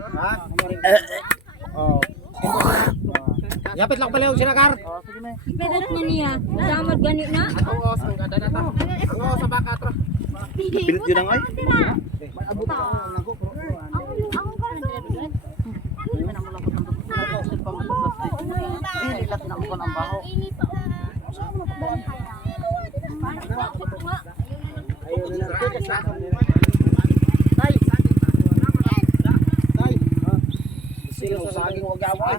Ha? Oh. Yapit lang pala yung sinakar. Perot na niya. Samad gani na. Ang os ang ganda na ta. Ang os sa baka tro. Pilit yun ang ay. Abot ang nako. Sino sa aking magawa?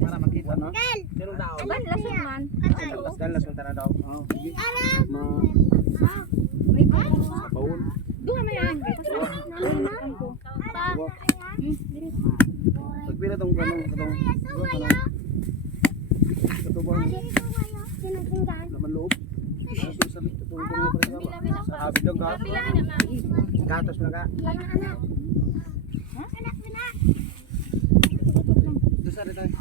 Para makita no. Sino daw? Ban lasod man. Dalas man tara daw. Baul. Duha may ang. Pagpila tong kanong katubang laman loob. Sa bidang gatos na ka. Dosa rin tayo.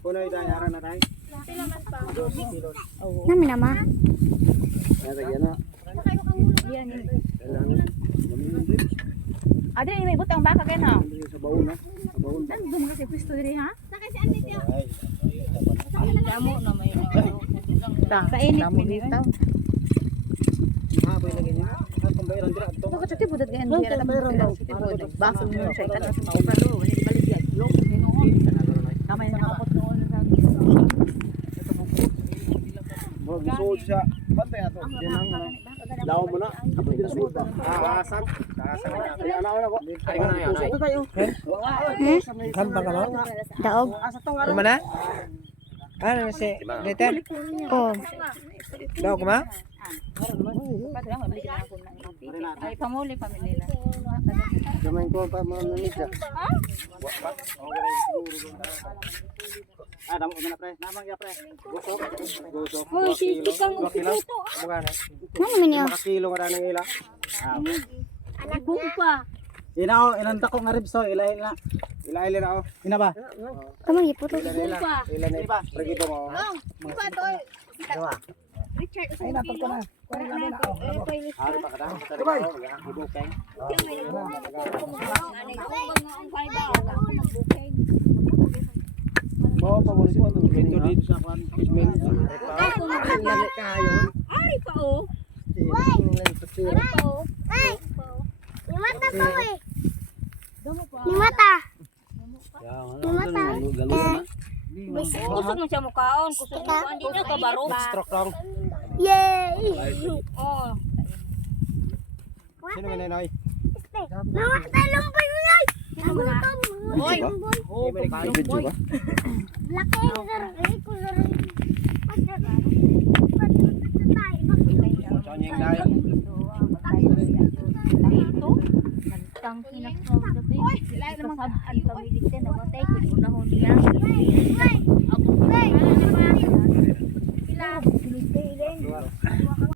Kunay tayo, aran na tayo. 2 kilos. Namin nama. Yan na. Yan. Adre ni may butang baka kay na. Sa baon na. Sa baon. Nandun kasi pwesto diri ha. Damo na may. Sa init minit taw. Ha, pa ilagay niya. Kung bayaran dira ato. Ko sa tibod gayaan dira ta mo. Bakso mo sa ikan sa palo, wala balik yan. Lo, kamay na kapot noon sa. Mo gisuod siya. Bantay na to. Yan ang lawo mo na. Kapag gisuod ba? Asang. Asang na. Ay ana ko. Ay ko na yan. Ito tayo. Kan ba ka ba? Daog. Ano na? Ano si Leten? Oh. Daog ma? Ay pamuli pamilya. Gamay ko pa mo na siya. Ah, damo na pre. Namang ya pre. Gusok. Gusok. Hoy, sisi kang magputo. Magana. Namin niya. Makakilo ka na ng ila. Anak ko pa. Inaw, inanta ko nga ribso, ilahin na. Ilahin na ako. Ina ba? Kamang iputo. Ilahin na. Ilahin na. Pregito mo. Diba? Richard, Ay, napag ko na. Ari pa ka na. Sabay. Magkakibok kayo. Bawa pa mo siya. Ito dito sa kwan. Kismen. Lagi kayo. Ay, pa oh. Ay, Ay! Limata pa eh. Limata. Limata. Kusog mo siya mukhaon. Kusog mo kuhaan dito ka baro. stroke lang. Yay! Oh. Sino may nanay? Mga talong pa yun ay! Nagutom! Hoy! Oh, video ba? Laki yung garay ko garay. Saan yung dahil? Dito. Tang kinak from the beach. Kasab ang kamilit na matay ko unahon niya. Ako. Pila.